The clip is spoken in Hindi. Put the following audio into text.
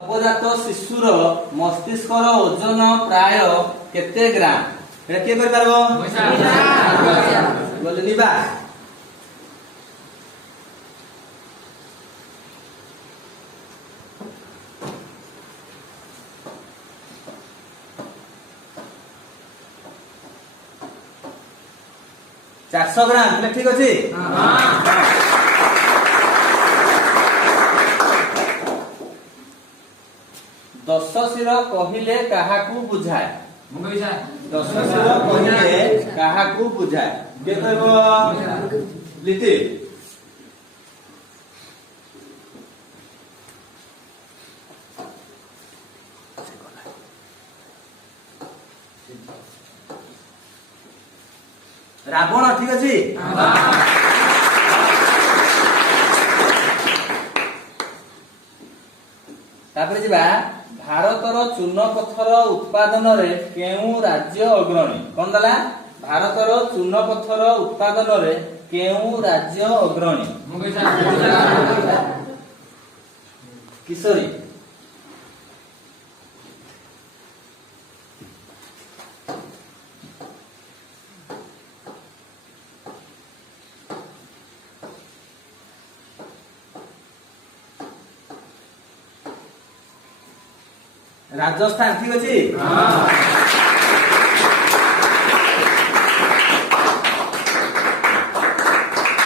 नवजात शिशुर मस्तिष्कर ओजन प्राय केते ग्राम एटा के कर पारबो बोले निबा चारशो ग्राम ठीक अच्छे। दश शिर कहिले काहाकू बुझाए दश शिर कहिले काहाकू बुझाए के कहबो लिति रावण ठीक अछि। तापर जिबा भारतर चून पत्थर उत्पादन रे केउ राज्य अग्रणी कोन दला भारतर चून पत्थर उत्पादन रे केउ राज्य अग्रणी किशोरी राजस्थान ठीक अच्छे।